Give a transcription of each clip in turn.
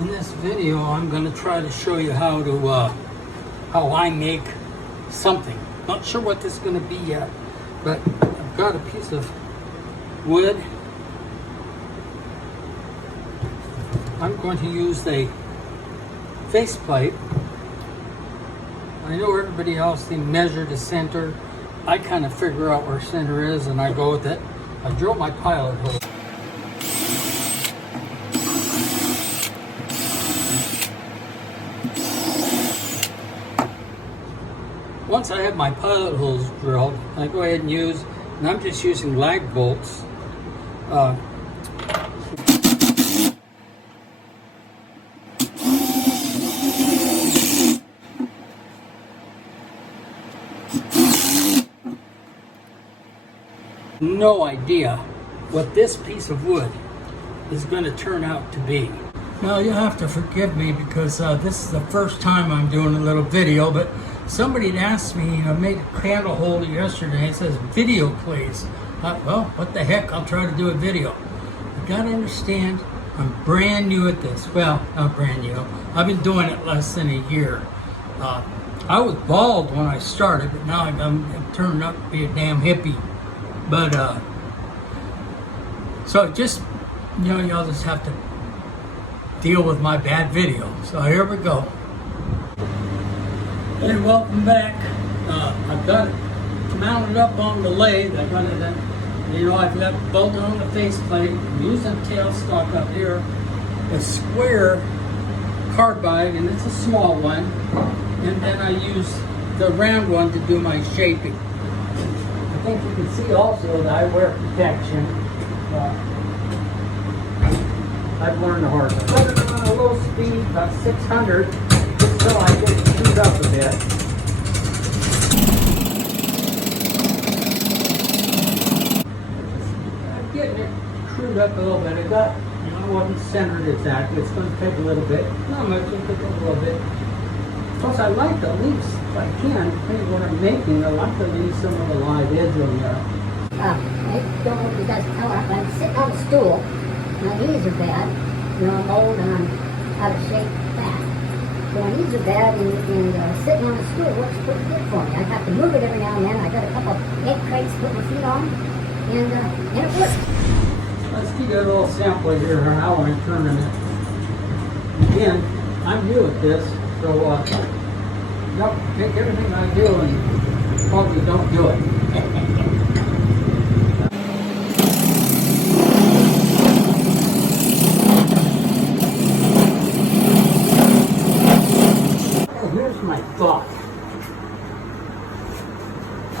In this video, I'm going to try to show you how I make something. Not sure what this is going to be yet, but I've got a piece of wood. I'm going to use a faceplate. I know everybody else, they measure the center. I kind of figure out where center is and I go with it. I drill my pilot hole. Once I have my pilot holes drilled, I go ahead and and I'm just using lag bolts. No idea what this piece of wood is going to turn out to be. Now you'll have to forgive me because this is the first time I'm doing a little video, but somebody had asked me, I made a candle holder yesterday. It says video please. Well, what the heck, I'll try to do a video. You gotta understand, I'm brand new at this. Well, not brand new. I've been doing it less than a year. I was bald when I started, but now I'm turning up to be a damn hippie. But, so just, y'all just have to deal with my bad video. So here we go. Hey, welcome back. I've got it mounted up on the lathe. I've got it, I've got it bolted on the faceplate. I'm using tailstock up here, a square carbide, and it's a small one. And then I use the round one to do my shaping. I think you can see also that I wear protection. I've learned the hard way. Put it on a low speed, about 600, just so I get it chewed up a bit. I'm getting it screwed up a little bit. I wasn't centered exactly. It's going to take a little bit. Not much, it'll take a little bit. Plus, I like to leave, if I can, depending what I'm making, I like to leave some of the live edge on there. I don't know if you guys can tell, but I'm sitting on a stool. My knees are bad. I'm old and I'm out of shape fat. So my knees are bad and sitting on a stool works pretty good for me. I have to move it every now and then. I got a couple egg crates to put my feet on and it works. Let's give you a little sample here of how I'm turning it. Again, I'm new at this, so take everything I do and probably don't do it. Here's my thought.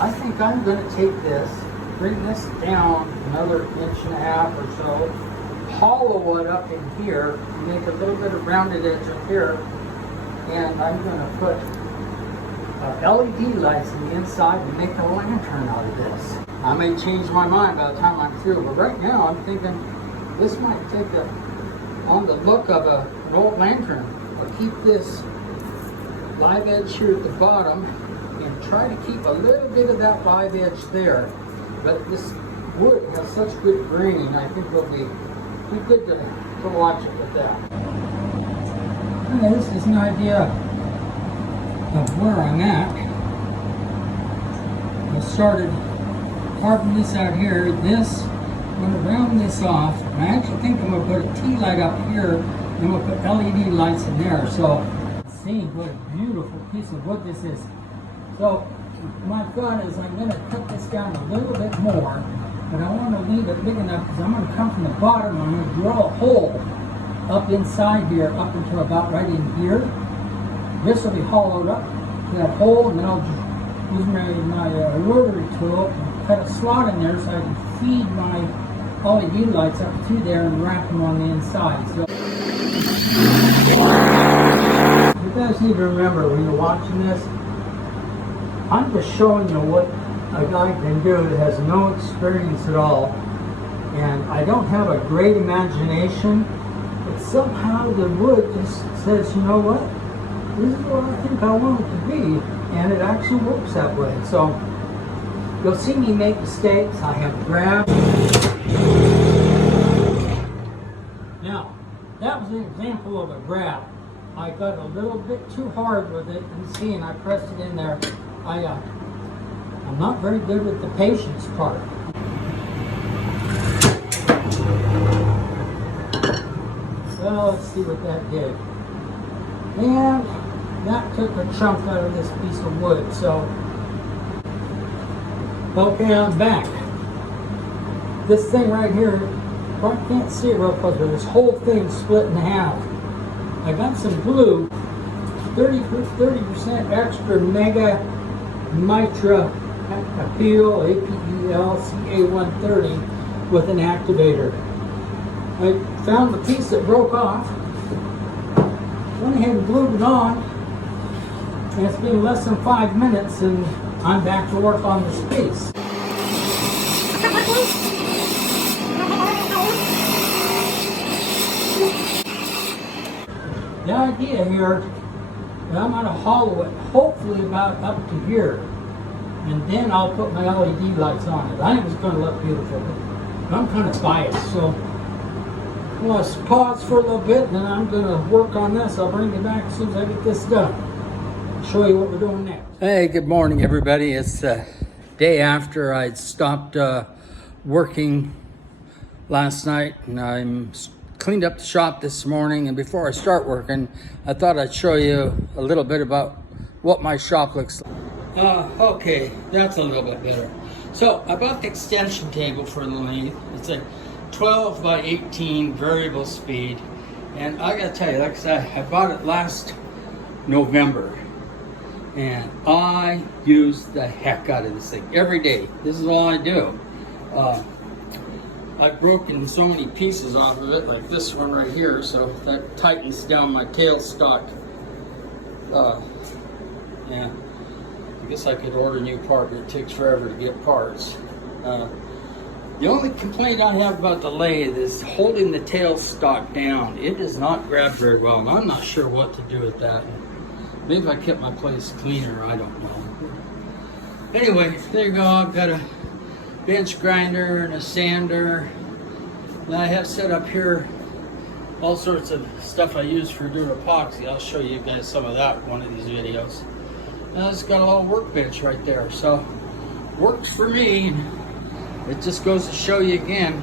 I think I'm going to take this, bring this down another 1.5 inches or so, hollow it up in here, make a little bit of rounded edge up here, and I'm going to put LED lights on the inside and make a lantern out of this. I may change my mind by the time I'm through, but right now I'm thinking this might take on the look of an old lantern. I'll keep this live edge here at the bottom and try to keep a little bit of that live edge there. But this wood has such good grain, I think it'll be good to watch it with that. Okay, this is an idea of where I'm at. I started carving this out here. I'm going to round this off. And I actually think I'm going to put a T-light up here and we'll put LED lights in there. So, see what a beautiful piece of wood this is. So, my thought is I'm going to cut this down a little bit more, but I want to leave it big enough because I'm going to come from the bottom and I'm going to drill a hole up inside here, up until about right in here. This will be hollowed up to that hole, and then I'll just use my rotary tool and cut a slot in there so I can feed my LED lights up through there and wrap them on the inside. So you guys need to remember when you're watching this, I'm just showing you what a guy can do that has no experience at all. And I don't have a great imagination, but somehow the wood just says, you know what? This is what I think I want it to be. And it actually works that way. So you'll see me make mistakes. I have grabbed. Now, that was an example of a grab. I got a little bit too hard with it, and see, and I pressed it in there. I'm not very good with the patience part. So let's see what that did. And that took a chunk out of this piece of wood. So, okay, I'm back. This thing right here, I can't see it real close, but this whole thing split in half. I got some glue, 30% extra mega mitra appeal, APEL CA130 with an activator. I found the piece that broke off, went ahead and glued it on, and it's been less than 5 minutes and I'm back to work on this piece. The idea here, I'm going to hollow it hopefully about up to here, and then I'll put my LED lights on it. I think it's going to look beautiful, but I'm kind of biased, so I'm going to pause for a little bit, and then I'm going to work on this. I'll bring you back as soon as I get this done. I'll show you what we're doing next. Hey, good morning, everybody. It's the day after I'd stopped working last night, and I'm cleaned up the shop this morning, and before I start working, I thought I'd show you a little bit about what my shop looks like. Okay, that's a little bit better. So I bought the extension table for the lathe. It's a 12 by 18 variable speed, and I gotta tell you, like I said, I bought it last November, and I use the heck out of this thing every day. This is all I do. I've broken so many pieces off of it, like this one right here, so that tightens down my tailstock. Yeah, I guess I could order a new part, but it takes forever to get parts. The only complaint I have about the lathe is holding the tailstock down. It does not grab very well, and I'm not sure what to do with that. Maybe if I kept my place cleaner, I don't know. Anyway, there you go. I've got a bench grinder and a sander. And I have set up here all sorts of stuff I use for doing epoxy. I'll show you guys some of that in one of these videos. And it's got a little workbench right there, so works for me. It just goes to show you again,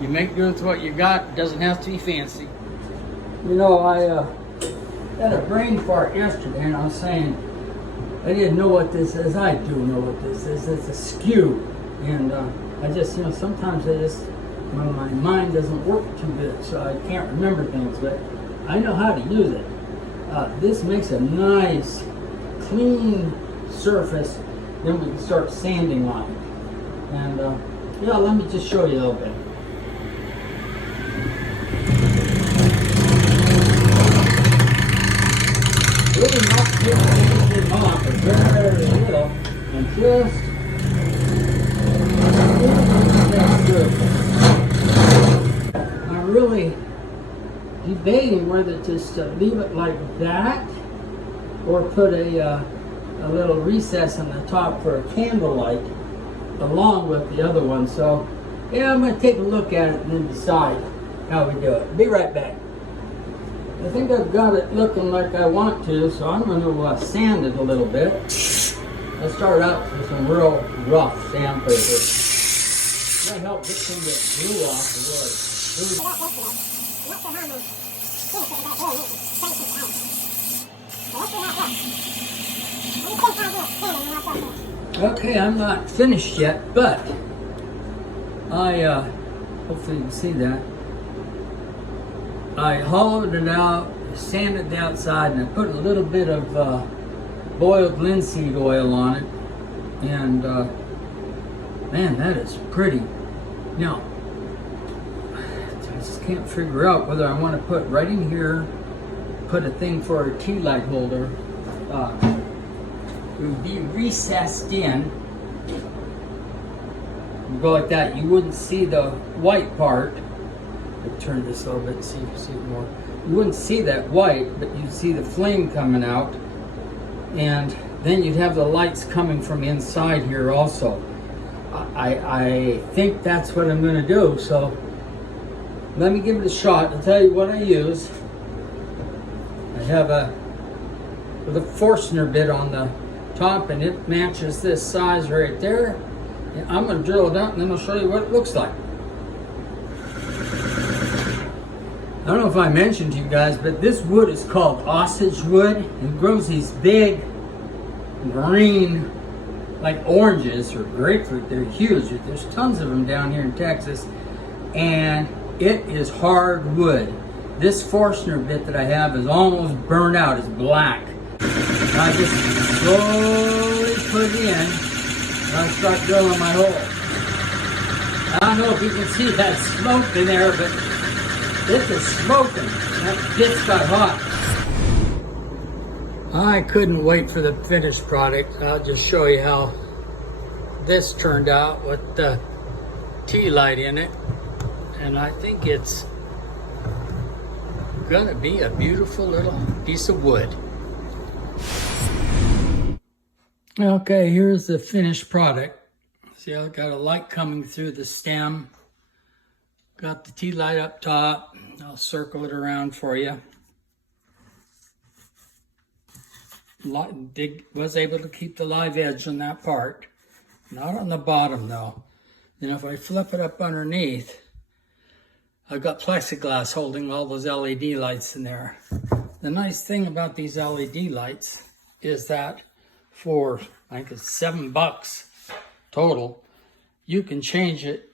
you make do with what you got. It doesn't have to be fancy. You know, I had a brain fart yesterday, and I was saying I didn't know what this is. I do know what this is. It's a skew. And I just, you know, sometimes my mind doesn't work too good, so I can't remember things, but I know how to use it. This makes a nice, clean surface, then we can start sanding on it. And yeah, let me just show you a little bit. Really not taking anything off, but very little, and just I'm really debating whether just to leave it like that or put a little recess in the top for a candlelight along with the other one. So yeah, I'm going to take a look at it and then decide how we do it. Be right back. I think I've got it looking like I want to, so I'm going to sand it a little bit. I'll start out with some real rough sandpaper. That helps get some of the glue off the wood. Okay, I'm not finished yet, but I hopefully you can see that. I hollowed it out, sanded the outside, and I put a little bit of boiled linseed oil on it, and man, that is pretty. Now, I just can't figure out whether I want to put right in here, put a thing for a tea light holder. It would be recessed in. You go like that, you wouldn't see the white part. I'll turn this a little bit so you can see it more. You wouldn't see that white, but you'd see the flame coming out. And then you'd have the lights coming from inside here also. I think that's what I'm going to do. So let me give it a shot. I'll tell you what I use. I have with a Forstner bit on the top, and it matches this size right there. And I'm going to drill it out, and then I'll show you what it looks like. I don't know if I mentioned to you guys, but this wood is called Osage wood. It grows these big green, like oranges or grapefruit. They're huge. There's tons of them down here in Texas, and it is hard wood. This Forstner bit that I have is almost burned out. It's black. And I just slowly put it in, and I start drilling my hole. I don't know if you can see that smoke in there, but it is smoking. That bit's got hot. I couldn't wait for the finished product. I'll just show you how this turned out with the tea light in it. And I think it's gonna be a beautiful little piece of wood. Okay, here's the finished product. See, I've got a light coming through the stem. Got the tea light up top. I'll circle it around for you. Was able to keep the live edge on that part. Not on the bottom though. And if I flip it up underneath, I've got plexiglass holding all those LED lights in there. The nice thing about these LED lights is that for, I think it's $7 total, you can change it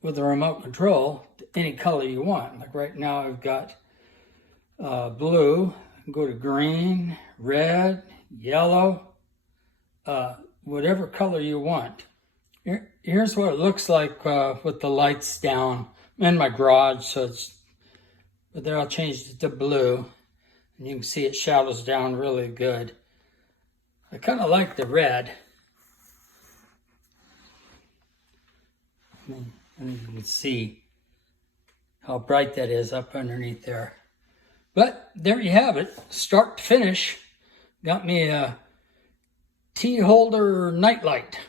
with the remote control to any color you want. Like right now I've got blue, go to green, red, yellow, whatever color you want. Here's what it looks like with the lights down. I'm in my garage, so but there I'll change it to blue, and you can see it shadows down really good. I kind of like the red. And you can see how bright that is up underneath there. But there you have it, start to finish. Got me a tea holder nightlight.